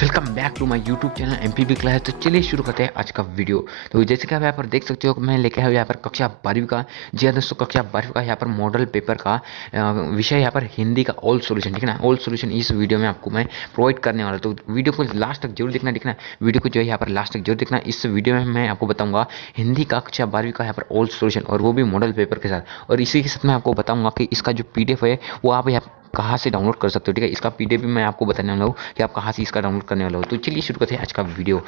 Welcome back to my YouTube channel MPB class. तो चलिए शुरू करते हैं आज का वीडियो। तो जैसे कि आप यहाँ पर देख सकते हो कि मैं लेके आया हूँ यहाँ पर कक्षा 12वीं का, जी हाँ दोस्तों, कक्षा 12वीं का यहाँ पर मॉडल पेपर का विषय यहाँ पर हिंदी का ऑल सॉल्यूशन, ठीक है ना। ऑल सॉल्यूशन इस वीडियो में आपको मैं प्रोवाइड करने वाला हूँ, तो वीडियो को लास्ट तक जरूर देखना। वीडियो को जो है यहाँ पर लास्ट तक जरूर देखना। इस वीडियो में मैं आपको बताऊंगा हिंदी का कक्षा 12वीं का यहाँ पर ऑल सॉल्यूशन, और वो भी मॉडल पेपर के साथ। और इसी के साथ मैं आपको बताऊंगा कि इसका जो पीडीएफ है वो आप यहाँ कहाँ से डाउनलोड कर सकते हो, ठीक है। इसका पीडीएफ भी मैं आपको बताने वाला हूँ कि आप कहाँ से इसका डाउनलोड करने वाला हो। तो चलिए शुरू करते हैं आज का वीडियो।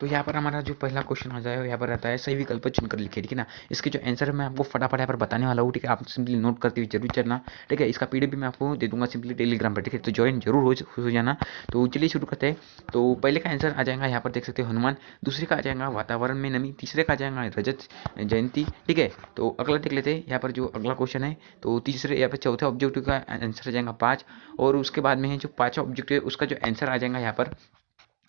तो यहाँ पर हमारा जो पहला क्वेश्चन आ जाए यहाँ पर रहता है सही विकल्प चुनकर लिखिए, ठीक है ना। इसके जो आंसर है मैं आपको फटाफट यहाँ पर बताने वाला हूँ, ठीक है। आप सिंपली नोट करते हुए जरूर चलना, ठीक है। इसका पीडीएफ भी मैं आपको दे दूंगा सिंपली टेलीग्राम पर, ठीक है। तो ज्वाइन जरूर हो जाना। तो चलिए शुरू करते हैं। तो पहले का आंसर आ जाएगा यहाँ पर देख सकते हो हनुमान, दूसरे का आ जाएगा वातावरण में नमी, तीसरे का आ जाएगा रजत जयंती, ठीक है। तो अगला देख लेते हैं यहाँ पर जो अगला क्वेश्चन है। तो तीसरे यहाँ पर चौथे ऑब्जेक्टिव का आंसर आ जाएगा 5, और उसके बाद में है जो पांचवा ऑब्जेक्टिव है उसका जो आंसर आ जाएगा यहाँ पर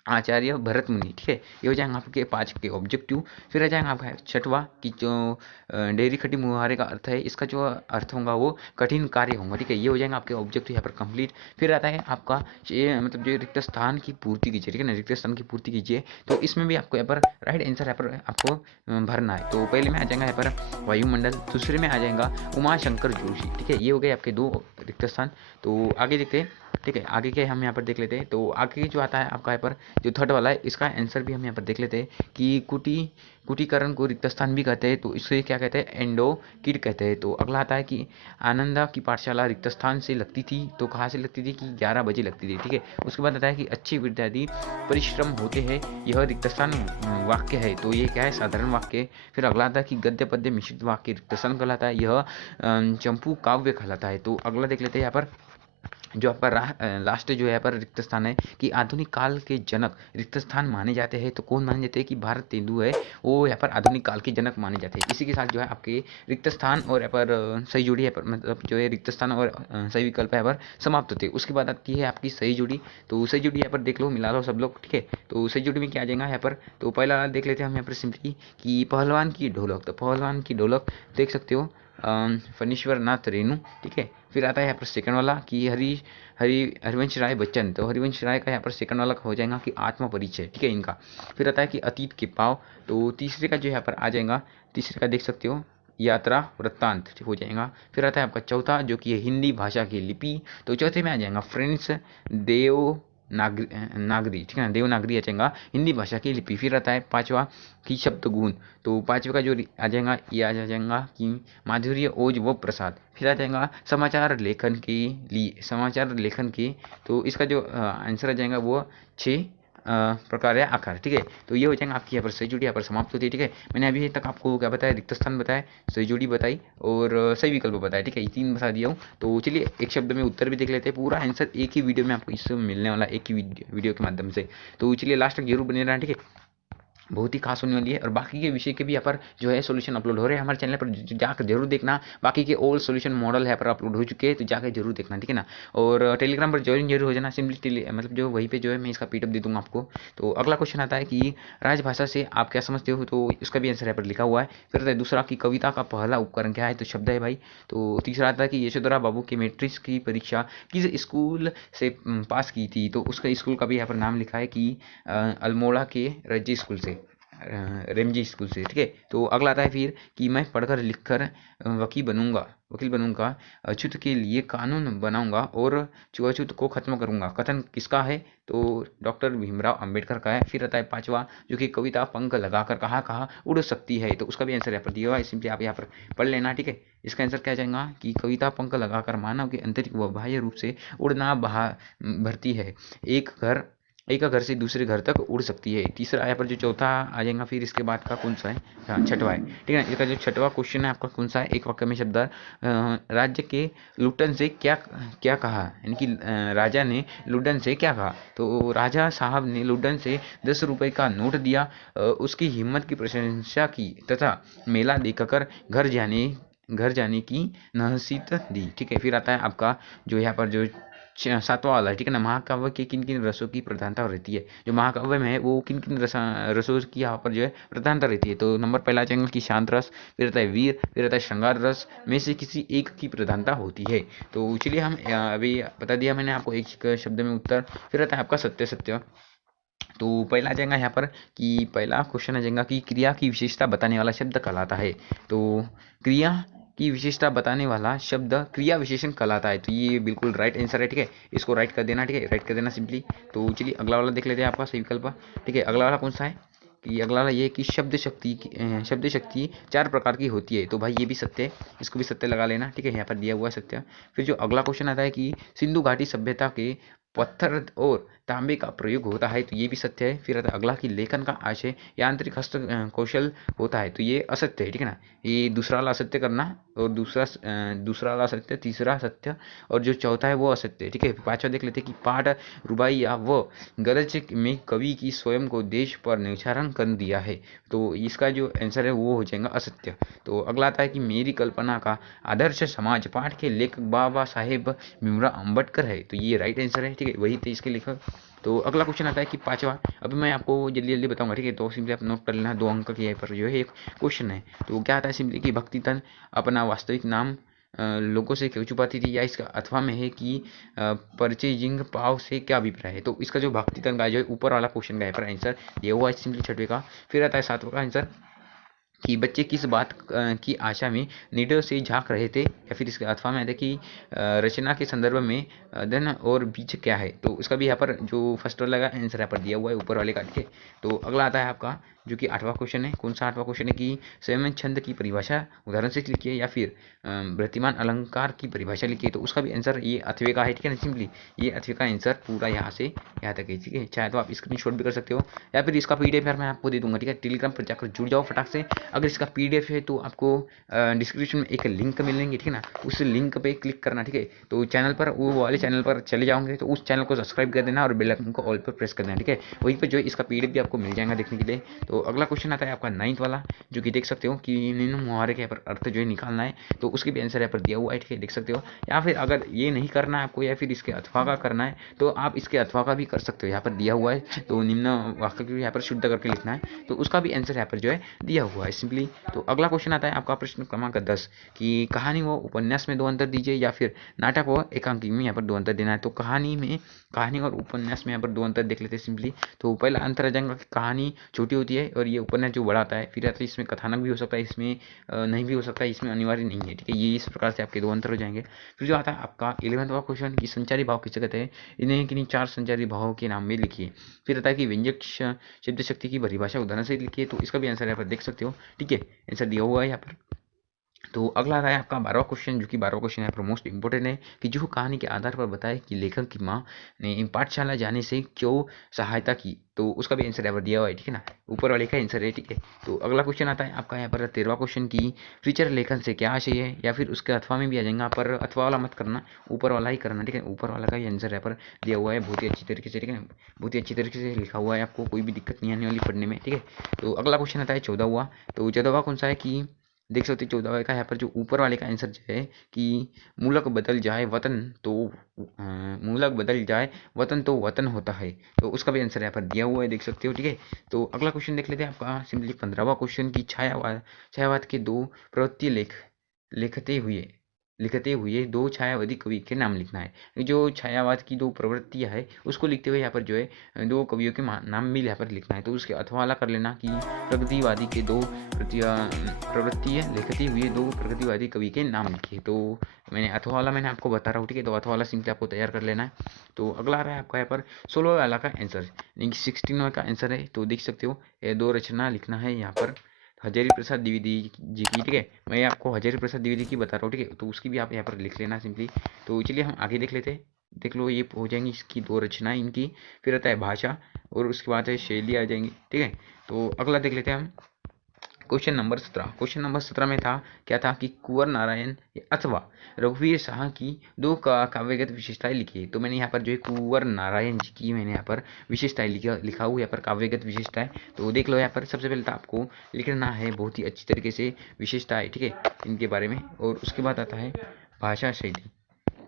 आचार्य भरत मुनि, ठीक है। ये हो जाएंगे आपके 5 के ऑब्जेक्टिव। फिर आ जाएगा आपका छठवा कि जो डेयरी खटी मुहावरे का अर्थ है, इसका जो अर्थ होगा वो कठिन कार्य होगा, ठीक है। ये हो जाएंगे आपके ऑब्जेक्टिव यहाँ पर कंप्लीट। फिर आता है आपका ये मतलब जो रिक्त स्थान की पूर्ति कीजिए, ठीक है ना, रिक्त स्थान की पूर्ति कीजिए। तो इसमें भी आपको यहाँ पर राइट आंसर यहाँ पर आपको भरना है। तो पहले में आ जाएगा यहाँ पर वायुमंडल, दूसरे में आ जाएगा उमा शंकर जोशी, ठीक है। ये हो गए आपके 2 रिक्त स्थान। तो आगे देखते हैं, ठीक है। आगे के हम यहाँ पर देख लेते हैं। तो आगे जो आता है आपका यहाँ पर जो थर्ड वाला है, इसका आंसर भी हम यहाँ पर देख लेते हैं कि कुटीकरण को रिक्त स्थान भी कहते हैं, तो इसे क्या कहते हैं, एंडो किट कहते हैं। तो अगला आता है कि आनंदा की पाठशाला रिक्त स्थान से लगती थी, तो कहाँ से लगती थी कि 11 बजे लगती थी, ठीक है। उसके बाद आता है कि अच्छे विद्यार्थी परिश्रम होते हैं, यह रिक्त स्थान वाक्य है, तो ये क्या है, साधारण वाक्य। फिर अगला आता है कि गद्य पद्य मिश्रित वाक्य रिक्त स्थान कहलाता है, यह चंपू काव्य कहलाता है। तो अगला देख लेते हैं यहाँ पर जो आपका लास्ट जो है यहाँ पर रिक्त स्थान है कि आधुनिक काल के जनक रिक्त स्थान माने जाते हैं, तो कौन माने जाते हैं कि भारत तेंदु है, वो यहाँ पर आधुनिक काल के जनक माने जाते हैं। इसी के साथ जो है आपके रिक्त स्थान और यहाँ पर सही जोड़ी है पर मतलब जो है रिक्त स्थान और सही विकल्प यहाँ पर समाप्त होते हैं। उसके बाद आती है आपकी सही जोड़ी। तो सही जोड़ी यहाँ पर देख लो, मिला लो सब लोग, ठीक है। तो सही जोड़ी में क्या आ जाएगा यहाँ पर, तो पहला देख लेते हैं हम यहाँ पर सिंपली कि पहलवान की ढोलक, तो पहलवान की ढोलक देख सकते हो फणीश्वर नाथ रेणु, ठीक है। फिर आता है यहाँ पर सेकंड वाला कि हरिवंश राय बच्चन, तो हरिवंश राय का यहाँ पर सेकंड वाला हो जाएगा कि आत्मा परिचय, ठीक है इनका। फिर आता है कि अतीत के पाव, तो तीसरे का जो यहाँ पर आ जाएगा, तीसरे का देख सकते हो यात्रा वृत्तांत हो जाएगा। फिर आता है आपका चौथा जो कि है हिंदी भाषा की लिपि, तो चौथे में आ जाएगा फ्रेंड्स देव नागरी, ठीक है ना, देवनागरी आ जाएगा हिंदी भाषा की लिपि। फिर आता है पांचवा की शब्द गुण, तो पांचवे का जो आ जाएगा ये आ जाएगा कि माधुर्य ओज व प्रसाद। फिर आ जाएगा समाचार लेखन के लिए, समाचार लेखन के, तो इसका जो आंसर आ जाएगा वो 6 प्रकार या आकार, ठीक है। तो ये हो जाएगा आपकी यहाँ पर सही जोड़ी यहाँ पर समाप्त होती है, ठीक है। मैंने अभी तक आपको क्या बताया, रिक्त स्थान बताया, सही जोड़ी बताई और सही विकल्प बताया, ठीक है। ये 3 बता दिया हूँ। तो चलिए एक शब्द में उत्तर भी देख लेते हैं। पूरा आंसर एक ही वीडियो में आपको इससे मिलने वाला, एक ही वीडियो के माध्यम से। तो चलिए लास्ट तक जरूर बने रहना, ठीक है। बहुत ही खास होने वाली है, और बाकी के विषय के भी यहाँ पर जो है सॉल्यूशन अपलोड हो रहे हैं हमारे चैनल पर, जाकर जरूर देखना। बाकी के ऑल सॉल्यूशन मॉडल यहाँ पर अपलोड हो चुके हैं, तो जाकर जरूर देखना, ठीक है ना। और टेलीग्राम पर ज्वाइन जरूर हो जाना, सिंपली मतलब जो वहीं पे जो है मैं इसका पीडीएफ दे दूंगा आपको। तो अगला क्वेश्चन आता है कि राजभाषा से आप क्या समझते हो, तो उसका भी आंसर यहाँ पर लिखा हुआ है। फिर आता है दूसरा कि कविता का पहला उपकरण क्या है, तो शब्द है भाई। तो तीसरा आता है कि यशोधरा बाबू की मैट्रिक्स की परीक्षा किस स्कूल से पास की थी, तो उसका स्कूल का भी यहाँ पर नाम लिखा है कि अल्मोड़ा के रज्जी स्कूल से, रेमजी स्कूल से, ठीक है। तो अगला आता है फिर कि मैं पढ़कर लिखकर वकील बनूंगा, अछूत के लिए कानून बनाऊंगा और छुआछूत को खत्म करूंगा। कथन किसका है, तो डॉक्टर भीमराव अंबेडकर का है। फिर आता है पांचवा जो कि कविता पंख लगाकर कहाँ कहाँ उड़ सकती है, तो उसका भी आंसर यहाँ पर दिया हुआ है, सिंपली आप यहाँ पर पढ़ लेना, ठीक है। इसका आंसर क्या जाएगा कि कविता पंख लगाकर मानव के आंतरिक व बाह्य रूप से उड़ना भरती है, एक घर से दूसरे घर तक उड़ सकती है। तीसरा यहाँ पर जो चौथा आ जाएगा, फिर इसके बाद का कौन सा है, हाँ छठवा है, ठीक है ना। इसका जो छठवा क्वेश्चन है आपका कौन सा है, एक वाक्य में शब्द राज्य के लुटन से क्या क्या कहा, यानी कि राजा ने लुटन से क्या कहा, तो राजा साहब ने लुटन से 10 रुपए का नोट दिया, उसकी हिम्मत की प्रशंसा की तथा मेला देखकर घर जाने की नसीहत दी, ठीक है। फिर आता है आपका जो यहाँ पर जो सातवां वाला है, ठीक है ना। महाकाव्य के किन किन रसों की प्रधानता रहती है, जो महाकाव्य में है वो किन किन रसों की यहाँ पर जो है प्रधानता रहती है। तो नंबर पहला जाएंगे कि शांत रस, फिर रहता है वीर, फिर रहता है श्रृंगार रस में से किसी एक की प्रधानता होती है। तो चलिए हम अभी बता दिया मैंने आपको एक शब्द में उत्तर। फिर रहता है आपका सत्य सत्य। तो पहला आ जाएगा यहाँ पर कि पहला क्वेश्चन आ जाएगा कि क्रिया की विशेषता बताने वाला शब्द कहलाता है। तो क्रिया की विशेषता बताने वाला शब्द क्रिया विशेषण कहलाता है। तो ये बिल्कुल राइट आंसर है, ठीक है। इसको राइट कर देना, ठीक है, राइट कर देना सिंपली। तो चलिए अगला वाला देख लेते हैं आपका सही विकल्प, ठीक है। अगला वाला कौन सा है कि अगला वाला ये है कि शब्द शक्ति चार प्रकार की होती है। तो भाई ये भी सत्य है, इसको भी सत्य लगा लेना, ठीक है। यहाँ पर दिया हुआ है सत्य। फिर जो अगला क्वेश्चन आता है कि सिंधु घाटी सभ्यता के पत्थर और तांबे का प्रयोग होता है। तो ये भी सत्य है। फिर आता है अगला कि लेखन का आशय यांत्रिक हस्त कौशल होता है। तो ये असत्य है, ठीक है ना। ये दूसरा वाला असत्य करना, और दूसरा वाला असत्य, तीसरा सत्य, और जो चौथा है वो असत्य है, ठीक है। पांचवा देख लेते हैं कि पाठ रुबाई या व गरज में कवि की स्वयं को देश पर न्यौछावरण कर दिया है। तो इसका जो आंसर है वो हो जाएगा असत्य। तो अगला आता है कि मेरी कल्पना का आदर्श समाज पाठ के लेखक बाबा साहेब भीमराव अम्बेडकर है। तो ये राइट आंसर है, ठीक है, वही थे इसके लेखक। तो अगला क्वेश्चन आता है कि पांचवा, अभी मैं आपको जल्दी जल्दी बताऊंगा, ठीक है। तो सिंपली आप नोट कर लेना, 2 अंक के यहाँ पर जो है एक क्वेश्चन है। तो क्या आता है सिंपली कि भक्ति तन अपना वास्तविक नाम लोगों से क्यों छुपाती थी, या इसका अथवा में है कि परचेजिंग पाव से क्या अभिप्राय है। तो इसका जो भक्ति तन का जो है ऊपर वाला क्वेश्चन का यहाँ पर आंसर ये हुआ है सिंपली छठवें का। फिर आता है सातवें का आंसर कि बच्चे किस बात की आशा में निडर से झांक रहे थे, या फिर इसके अथवा में आता है कि रचना के संदर्भ में धन और बीज क्या है। तो इसका भी यहाँ पर जो फर्स्ट वाला का आंसर यहाँ पर दिया हुआ है ऊपर वाले का, ठीक है। तो अगला आता है आपका जो कि आठवां क्वेश्चन है। कौन सा आठवां क्वेश्चन है कि स्वयं छंद की परिभाषा उदाहरण से लिखिए, या फिर प्रतिमान अलंकार की परिभाषा लिखिए। तो उसका भी आंसर ये अथवे का है, ठीक है ना। सिंपली ये अथवे का आंसर पूरा यहाँ से यहाँ तक है, ठीक है। चाहे तो आप स्क्रीनशॉट भी कर सकते हो, या फिर इसका पीडीएफ यार मैं आपको दे दूंगा, ठीक है। टेलीग्राम पर जाकर जुड़ जाओ फटाक से। अगर इसका पीडीएफ है तो आपको डिस्क्रिप्शन में एक लिंक मिलेंगे, ठीक है ना। उस लिंक पे क्लिक करना, ठीक है। तो चैनल पर, वो वाले चैनल पर चले जाओगे तो उस चैनल को सब्सक्राइब कर देना और बेल आइकन को ऑल पर प्रेस कर देना, ठीक है। वहीं पर जो है इसका पीडीएफ भी आपको मिल जाएगा देखने के लिए। तो अगला क्वेश्चन आता है आपका 9th वाला, जो कि देख सकते हो कि निम्न मुहावरे के यहाँ पर अर्थ जो है निकालना है। तो उसके भी आंसर यहाँ पर दिया हुआ है, ठीक है, देख सकते हो। या फिर अगर ये नहीं करना है आपको, या फिर इसके अथवा का करना है, तो आप इसके अथवा का भी कर सकते हो, यहाँ पर दिया हुआ है। तो निम्न वाक्य को यहाँ पर शुद्ध करके लिखना है, तो उसका भी आंसर यहाँ पर जो है दिया हुआ है सिंपली। तो अगला क्वेश्चन आता है आपका प्रश्न क्रमांक 10 कि कहानी व उपन्यास में 2 अंतर दीजिए, या फिर नाटक व एकांकी में यहाँ पर 2 अंतर देना है। तो कहानी और उपन्यास में यहाँ पर 2 अंतर देख लेते हैं सिंपली। तो पहला अंतर आ जाएगा कि कहानी छोटी होती है और ये उपन्यास जो बड़ा आता है। फिर आता है इसमें कथानक भी हो सकता है, इसमें नहीं भी हो सकता है, इसमें अनिवार्य नहीं है, ठीक है। ये इस प्रकार से आपके 2 अंतर हो जाएंगे। फिर जो आता है आपका 11वां क्वेश्चन कि संचारी भाव किसे कहते हैं, इन्हें किन्हीं 4 संचारी भावों के नाम में लिखिए। फिर आता है कि व्यंजक शब्द शक्ति की परिभाषा उदाहरण से लिखिए। तो इसका भी आंसर यहाँ पर देख सकते हो, ठीक है, आंसर दिया हुआ है यहाँ पर। तो अगला रहा है आपका 12वां क्वेश्चन, जो कि 12वां क्वेश्चन यहाँ पर मोस्ट इंपॉर्टेंट है कि जो कहानी के आधार पर बताए कि लेखक की माँ ने पाठशाला जाने से क्यों सहायता की। तो उसका भी आंसर यहाँ पर दिया हुआ है, ठीक है ना, ऊपर वाले का आंसर है, ठीक है। तो अगला क्वेश्चन आता है आपका यहाँ पर 13वां क्वेश्चन की फीचर लेखन से क्या आशय है, या फिर उसके अथवा में भी आ जाएगा, पर अथवा वाला मत करना, ऊपर वाला ही करना, ठीक है। ऊपर वाला का ही आंसर यहाँ पर दिया हुआ है बहुत ही अच्छी तरीके से, ठीक है, बहुत ही अच्छी तरीके से लिखा हुआ है, आपको कोई भी दिक्कत नहीं आने वाली पढ़ने में, ठीक है। तो अगला क्वेश्चन आता है 14वां। तो 14वां कौन सा है कि देख सकते हो 14वें का यहाँ पर जो ऊपर वाले का आंसर जो है कि मूलक बदल जाए वतन तो मूलक बदल जाए वतन तो वतन होता है। तो उसका भी आंसर यहाँ पर दिया हुआ है, देख सकते हो, ठीक है। तो अगला क्वेश्चन देख लेते हैं आपका सिंपली 15वां क्वेश्चन की छायावाद के 2 प्रवृत्ति लिखते हुए लिखते हुए 2 छायावादी कवि के नाम लिखना है। जो छायावाद की 2 प्रवृत्तियां है उसको लिखते हुए यहाँ पर जो है 2 कवियों के नाम भी यहाँ पर लिखना है। तो उसके अथवा वाला कर लेना कि प्रगतिवादी के 2 प्रवृत्तियां लिखते हुए 2 प्रगतिवादी कवि के नाम लिखिए। तो मैंने अथवा वाला मैंने आपको बता रहा हूँ, ठीक है। तो अथवा वाला सिंपली आपको तैयार कर लेना है। तो अगला आ रहा है आपका यहाँ पर 16वें वाला का आंसर, 16वें का आंसर है। तो देख सकते हो ये 2 रचना लिखना है यहाँ पर हजारी प्रसाद द्विवेदी जी की, ठीक है। मैं आपको हजारी प्रसाद द्विवेदी की बता रहा हूँ, ठीक है। तो उसकी भी आप यहाँ पर लिख लेना सिंपली। तो चलिए हम आगे देख लेते हैं। देख लो ये हो जाएंगी इसकी 2 रचनाएं इनकी। फिर आता है भाषा, और उसके बाद है शैली आ जाएंगी, ठीक है। तो अगला देख लेते हैं हम क्वेश्चन नंबर 17। क्वेश्चन नंबर 17 में था क्या था कि कुंवर नारायण अथवा रघुवीर शाह की 2 काव्यगत विशेषताएं लिखिए। तो मैंने यहाँ पर जो है कुंवर नारायण जी की मैंने यहाँ पर विशेषताएं लिखा हुआ यहाँ पर काव्यगत विशेषताएं। तो देख लो यहाँ पर सबसे पहले तो आपको लिखना है बहुत ही अच्छी तरीके से विशेषताएं, ठीक है, इनके बारे में। और उसके बाद आता है भाषा शैली।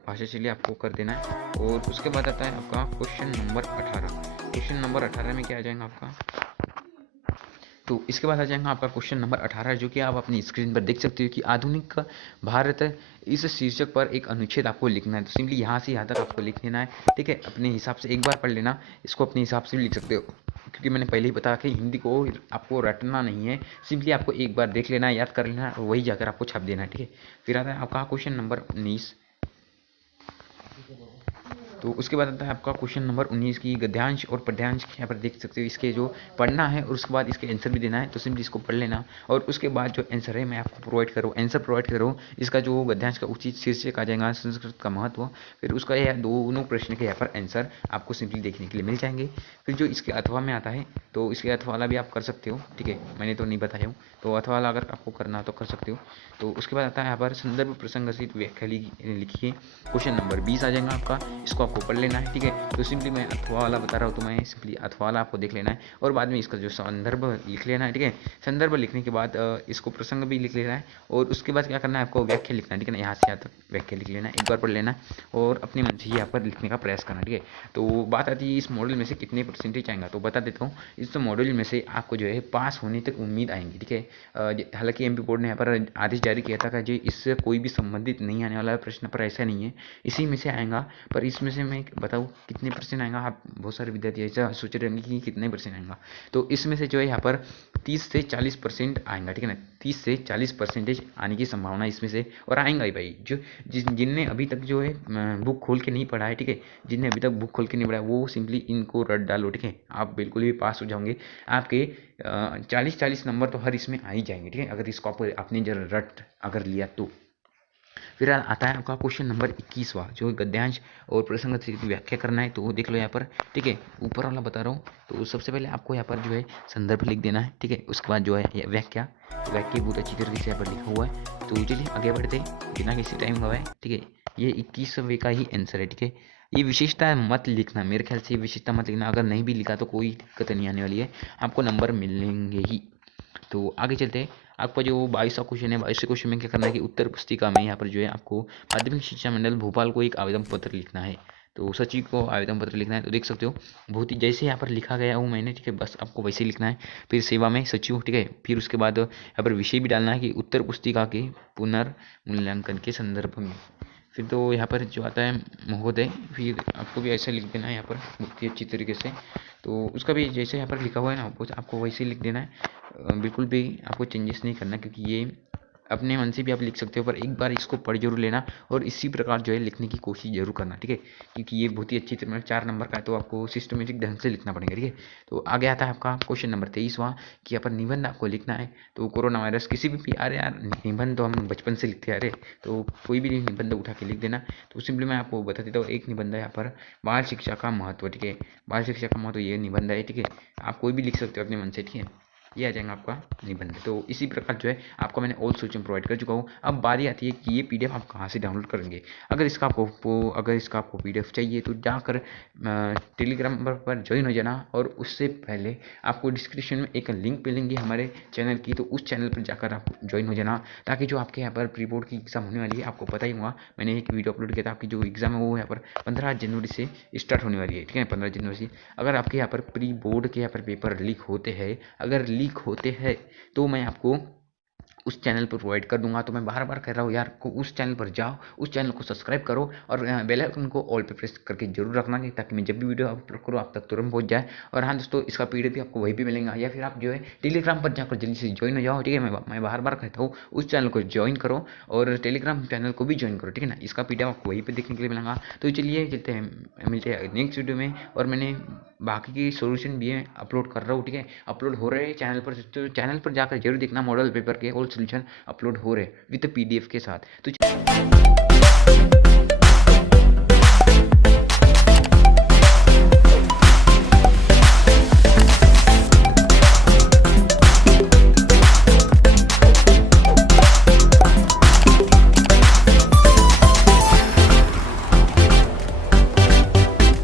भाषा शैली आपको कर देना है। और उसके बाद आता है आपका क्वेश्चन नंबर 18। क्वेश्चन नंबर 18 में क्या आ जाएगा आपका, तो इसके बाद आ जाएगा आपका क्वेश्चन नंबर 18, जो कि आप अपनी स्क्रीन पर देख सकते हो कि आधुनिक भारत, इस शीर्षक पर एक अनुच्छेद आपको लिखना है। तो सिंपली यहाँ से यहाँ तक आपको लिख लेना है, ठीक है। अपने हिसाब से एक बार पढ़ लेना, इसको अपने हिसाब से भी लिख सकते हो, क्योंकि मैंने पहले ही बताया कि हिंदी को आपको रटना नहीं है, सिंपली आपको एक बार देख लेना है, याद कर लेना है, और वही जाकर आपको छाप देना है, ठीक है। फिर आता है आपका क्वेश्चन नंबर 19। तो उसके बाद आता है आपका क्वेश्चन नंबर 19 की गद्यांश और पद्यांश यहाँ पर देख सकते हो, इसके जो पढ़ना है और उसके बाद इसके आंसर भी देना है। तो सिंपली इसको पढ़ लेना, और उसके बाद जो आंसर है मैं आपको आंसर प्रोवाइड करूँ। इसका जो गद्यांश का उचित शीर्षक आ जाएगा, संस्कृत का महत्व, फिर उसका यह दोनों प्रश्न के यहाँ पर आंसर आपको सिंपली देखने के लिए मिल जाएंगे। फिर जो इसके अथवा में आता है, तो इसके अथवा वाला भी आप कर सकते हो, ठीक है, मैंने तो नहीं बताया हूँ, तो अथवा वाला अगर आपको करना हो तो कर सकते हो। तो उसके बाद आता है यहाँ पर संदर्भ प्रसंग सहित व्याख्या लिखिए। क्वेश्चन नंबर 20 आ जाएगा आपका, इसको आपको पढ़ लेना है, ठीक है। तो सिंपली मैं अथवा वाला बता रहा हूँ, तो मैं सिंपली अथवा वाला आपको देख लेना है, और बाद में इसका जो संदर्भ लिख लेना है, ठीक है। संदर्भ लिखने के बाद इसको प्रसंग भी लिख लेना है, और उसके बाद क्या करना है, आपको व्याख्या लिखना है, ठीक है ना। यहाँ से यहाँ तक व्याख्या लिख लेना है, एक बार पढ़ लेना है, और अपने मन से यहाँ पर लिखने का प्रयास करना, ठीक है। तो बात आती है इस मॉडल में से कितने परसेंटेज आएगा, तो बता देता हूँ। इस मॉडल में से आपको जो है पास होने तक उम्मीद आएंगी, ठीक है। हालांकि एमपी बोर्ड ने यहाँ पर आदेश जारी किया था कि इससे कोई भी संबंधित नहीं आने वाला है प्रश्न, पर ऐसा नहीं है, इसी में से आएगा। पर इसमें से मैं बताऊँ कितने परसेंट आएगा, आप बहुत सारे विद्यार्थी ऐसा सोच रहे होंगे कि कितने परसेंट आएगा। तो इसमें से जो है यहाँ पर 30 से 40% आएगा, ठीक है ना। 30 से 40% आने की संभावना इसमें से, और आएगा ही भाई। जो जिनने अभी तक जो है बुक खोल के नहीं पढ़ा है, ठीक है, जिनने अभी तक बुक खोल के नहीं पढ़ा है, वो सिंपली इनको रट डालो, ठीक है, आप बिल्कुल भी पास हो जाओगे। आपके 40-40 नंबर तो हर इसमें आ ही जाएंगे, ठीक है, अगर इसको आपने जरा रट अगर लिया तो। फिर आता है आपका क्वेश्चन नंबर 21वां, जो गद्यांश और प्रसंग की व्याख्या करना है। तो वो देख लो यहाँ पर, ठीक है, ऊपर वाला बता रहा हूँ। तो सबसे पहले आपको यहाँ पर जो है संदर्भ लिख देना है, ठीक है। उसके बाद जो है व्याख्या, तो व्याख्या बहुत अच्छी तरीके से यहाँ पर लिखा हुआ है। तो चलिए आगे बढ़ते बिना किसी टाइम गवाए, ठीक है। ये 21वें का ही आंसर है, ठीक है। ये विशेषता मत लिखना, मेरे ख्याल से विशेषता मत लिखना, अगर नहीं भी लिखा तो कोई दिक्कत नहीं आने वाली है, आपको नंबर मिलेंगे ही। तो आगे चलते हैं, आपका जो 22वां क्वेश्चन है, 22वें क्वेश्चन में क्या करना है कि उत्तर पुस्तिका में यहाँ पर जो है आपको माध्यमिक शिक्षा मंडल भोपाल को एक आवेदन पत्र लिखना है। तो सचिव को आवेदन पत्र लिखना है। तो देख सकते हो बहुत ही जैसे यहाँ पर लिखा गया हूँ मैंने, ठीक है, बस आपको वैसे ही लिखना है। फिर सेवा में सचिव, ठीक है। फिर उसके बाद यहाँ पर विषय भी डालना है कि उत्तर पुस्तिका के पुनर्मूल्यांकन के संदर्भ में। फिर तो यहाँ पर जो आता है महोदय, फिर आपको भी ऐसा लिख देना है यहाँ पर बहुत ही अच्छी तरीके से। तो उसका भी जैसे यहाँ पर लिखा हुआ है ना, आपको वैसे ही लिख देना है, बिल्कुल भी आपको चेंजेस नहीं करना, क्योंकि ये अपने मन से भी आप लिख सकते हो, पर एक बार इसको पढ़ जरूर लेना, और इसी प्रकार जो है लिखने की कोशिश जरूर करना, ठीक है, क्योंकि ये बहुत ही अच्छी तरह 4 नंबर का है, तो आपको सिस्टमेटिक ढंग से लिखना पड़ेगा, ठीक है। तो आगे आता है आपका क्वेश्चन नंबर 23वां, कि यहाँ पर निबंध आपको लिखना है। तो कोरोना वायरस किसी भी अरे यार, निबंध तो हम बचपन से लिखते आ रहे, तो कोई भी निबंध उठा के लिख देना। तो सिंपली मैं आपको बता देता हूँ, एक निबंध है यहाँ पर बाल शिक्षा का महत्व, ठीक है, बाल शिक्षा का महत्व, ये निबंध है, ठीक है। आप कोई भी लिख सकते हो अपने मन से, ठीक है, ये आ जाएगा आपका निबंध। तो इसी प्रकार जो है आपको मैंने ऑल सोल्यूशन प्रोवाइड कर चुका हूँ। अब बारी आती है कि ये पीडीएफ आप कहाँ से डाउनलोड करेंगे। अगर इसका आपको पीडीएफ चाहिए तो जाकर टेलीग्राम पर ज्वाइन हो जाना, और उससे पहले आपको डिस्क्रिप्शन में एक लिंक मिलेंगी हमारे चैनल की, तो उस चैनल पर जाकर आप ज्वाइन हो जाना, ताकि जो आपके यहाँ पर प्री बोर्ड की एग्ज़ाम होने वाली है, आपको पता ही होगा, मैंने एक वीडियो अपलोड किया था, आपकी जो एग्ज़ाम है वो यहाँ पर 15 जनवरी से स्टार्ट होने वाली है, ठीक है, 15 जनवरी से। अगर आपके यहाँ पर प्री बोर्ड के यहाँ पर पेपर लीक होते हैं, अगर लीक होते हैं तो मैं आपको उस चैनल पर प्रोवाइड कर दूंगा। तो मैं बार बार कह रहा हूँ यार को उस चैनल पर जाओ, उस चैनल को सब्सक्राइब करो, और बेल आइकन को ऑल पे प्रेस करके जरूर रखना, ताकि मैं जब भी वीडियो अपलोड करूँ आप तक तुरंत पहुंच जाए। और हाँ दोस्तों, इसका पीडीएफ भी आपको वहीं पे मिलेगा, या फिर आप जो है टेलीग्राम पर जाकर जल्दी से ज्वाइन हो जाओ, ठीक है। मैं बार बार कहता हूँ उस चैनल को ज्वाइन करो, और टेलीग्राम चैनल को भी ज्वाइन करो, ठीक है ना। इसका पीडीएफ आपको वहीं पर देखने के लिए मिलेगा। तो चलिए चलते हैं, मिलते हैं नेक्स्ट वीडियो में। और मैंने बाकी की सोल्यूशन भी अपलोड कर रहा हूँ, ठीक है, अपलोड हो रहे हैं चैनल पर, तो चैनल पर जाकर जरूर देखना, मॉडल पेपर के ऑल सोल्यूशन अपलोड हो रहे विद पीडीएफ के साथ। तो